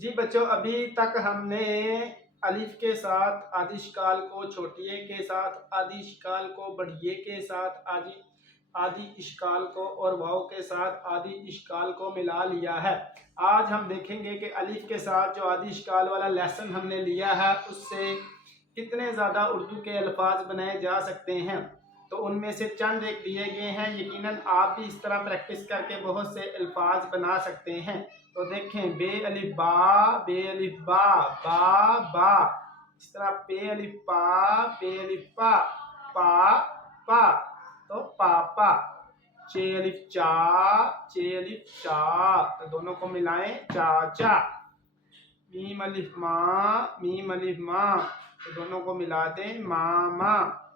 जी बच्चों, अभी तक हमने अलिफ के साथ आदिशकाल को छोटिये के साथ, आदिशकाल को बढ़िये के साथ, आदि इश्काल को और वाव के साथ आदि इश्काल को मिला लिया है। आज हम देखेंगे कि अलिफ के साथ जो आदि इश्काल वाला लेसन हमने लिया है उससे कितने ज़्यादा उर्दू के अल्फाज बनाए जा सकते हैं। तो उनमें से चंद एक दिए गए हैं, यकीनन आप भी इस तरह प्रैक्टिस करके बहुत से अल्फाज बना सकते हैं। तो देखें, बे अलिफ बा, बा, इस तरह पे अलिफ पा, पा, तो पापा। चे अलिफ चा, तो दोनों को मिलाएं चाचा। मीम अलिफ माँ, तो दोनों को मिला दें मामा।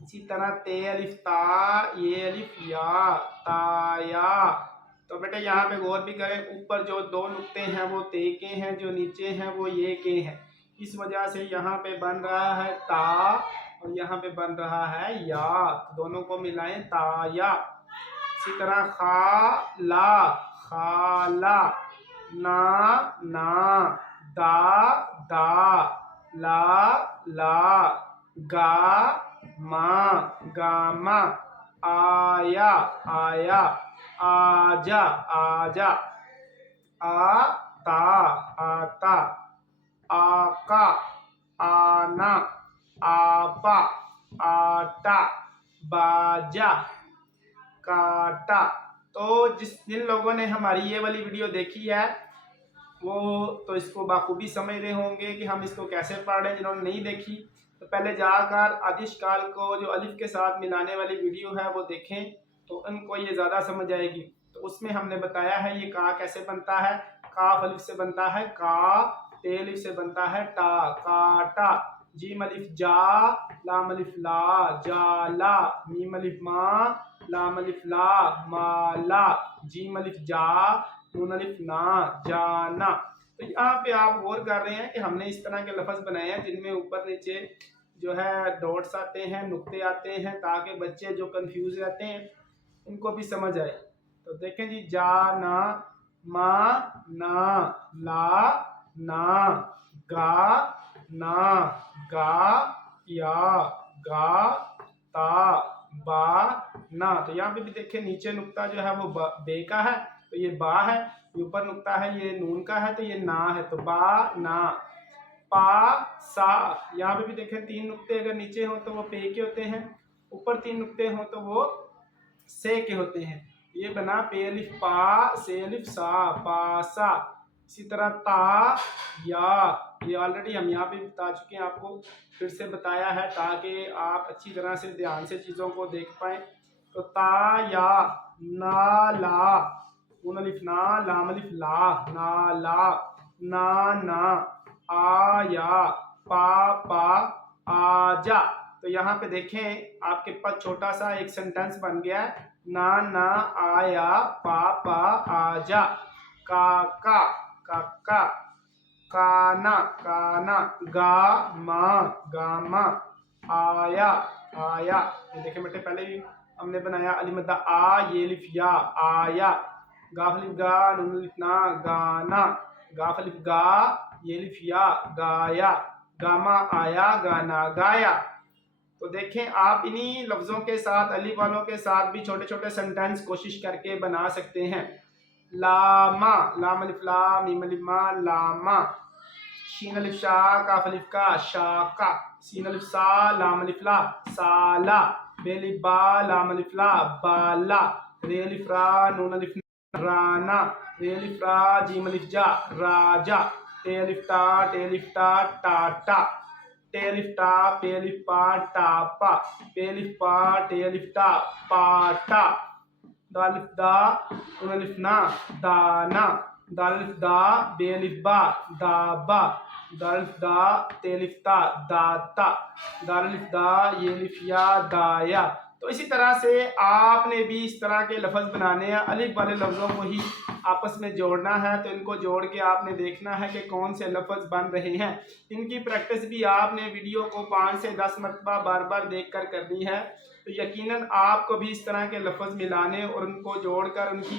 इसी तरह ते अलिफ ता, ये अलिफ या, ताया। तो बेटे यहाँ पे गौर भी करें, ऊपर जो दो नुक्ते हैं वो ते के हैं, जो नीचे हैं वो ये के हैं। इस वजह से यहाँ पे बन रहा है ता और यहाँ पे बन रहा है या, तो दोनों को मिलाएं ताया। इसी तरह खाला, ना, दा, ला, गामा, आया, आजा, आता, आका, आना, आपा, आटा, बाजा, काटा। तो जिन लोगों ने हमारी ये वाली वीडियो देखी है वो तो इसको बाखूबी समझ रहे होंगे कि हम इसको कैसे पढ़ रहे हैं। जिन्होंने नहीं देखी तो पहले जाकर आदिशकाल को जो अलिफ के साथ मिलाने वाली वीडियो है वो देखें, तो उनको ये ज़्यादा समझ आएगी। तो उसमें हमने बताया है ये का कैसे बनता है। काफ अलिफ से बनता है का, ते अलिफ से बनता है टा, काटा। जीम अलिफ जा, लाम अलिफ ला, जाला। मीम अलिफ मा, लाम अलिफ ला, माला। जीम अलिफ जा, नून अलिफ ना, जाना। तो यहाँ पे आप गौर कर रहे हैं कि हमने इस तरह के लफ्ज़ बनाए हैं जिनमें ऊपर नीचे जो है डॉट्स आते हैं, नुक्ते आते हैं, ताकि बच्चे जो कंफ्यूज रहते हैं उनको भी समझ आए। तो देखें जी, जाना, मा, ना, ला, ना, गा, या, गा, ता, बा, ना। तो यहाँ पे भी देखें, नीचे नुक्ता जो है वो बे का है तो ये बा है, ऊपर नुक्ता है ये नून का है तो ये ना है, तो बा ना। पा सा, यहाँ पे भी देखें तीन नुक्ते अगर नीचे हो तो वो पे के होते हैं, ऊपर तीन नुक्ते हो तो वो से के होते हैं। ये बना पे अलिफ पा, से अलिफ सा, पासा। इसी तरह ता या, ये ऑलरेडी हम यहाँ पे बता चुके हैं, आपको फिर से बताया है ताकि आप अच्छी तरह से ध्यान से चीज़ों को देख पाएँ। तो ता या, ना ला, नून अलिफ ना, लाम अलिफ ला, नाला, ना, आया, पापा, आजा। तो यहाँ पे देखें आपके पास छोटा सा एक सेंटेंस बन गया है, ना, आया, पापा, आजा। काका, काना, गामा, आया। ये देखें बेटे, पहले भी हमने बनाया अलिफ मद्दा आ, ये अलिफ या, आया। गाफ अलिफ गा, नून अलिफ ना, गाना। गाफ अलिफ गा, ये अलिफ या, गाया। गामा, आया, गाना, गाया। तो देखें आप इन्हीं लफ्ज़ों के साथ, अलिफ वालों के साथ भी छोटे छोटे सेंटेंस कोशिश करके बना सकते हैं। लामा, लाम अलिफ ला, मीम अलिफ मा, लामा। शीन अलिफ शा, काफ अलिफ का, शाका। सीन अलिफ सा, लाम अलिफ ला, साला। बे अलिफ बा, लाम अलिफ ला, बाला। रे अलिफ रा, नून अलिफ राना। रे अलिफ रा, जीम अलिफ जा, राजा। टे अलिफ टा, टाटा। टे अलिफ टा, पे अलिफ पा, टापा। पे अलिफ पा, टे अलिफ टा, पाटा। दाल अलिफ दा, नून अलिफ ना, दाना। दाल अलिफ दा, बे अलिफ बा, दाबा। दाल अलिफ दा, ते अलिफ ता, दाता। दाल अलिफ दा, ये अलिफ या, दाया। तो इसी तरह से आपने भी इस तरह के लफ्ज़ बनाने हैं, अलिफ वाले लफ्ज़ों को ही आपस में जोड़ना है। तो इनको जोड़ के आपने देखना है कि कौन से लफ्ज़ बन रहे हैं। इनकी प्रैक्टिस भी आपने वीडियो को 5 से 10 मरतबा बार बार देख कर करनी है। तो यकीनन आपको भी इस तरह के लफ्ज़ मिलाने और उनको जोड़कर उनकी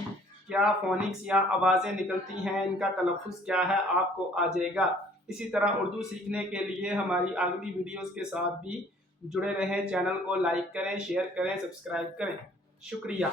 क्या फोनिक्स या आवाज़ें निकलती हैं, इनका तलफ़ुज़ क्या है, आपको आ जाएगा। इसी तरह उर्दू सीखने के लिए हमारी अगली वीडियोस के साथ भी जुड़े रहें। चैनल को लाइक करें, शेयर करें, सब्सक्राइब करें। शुक्रिया।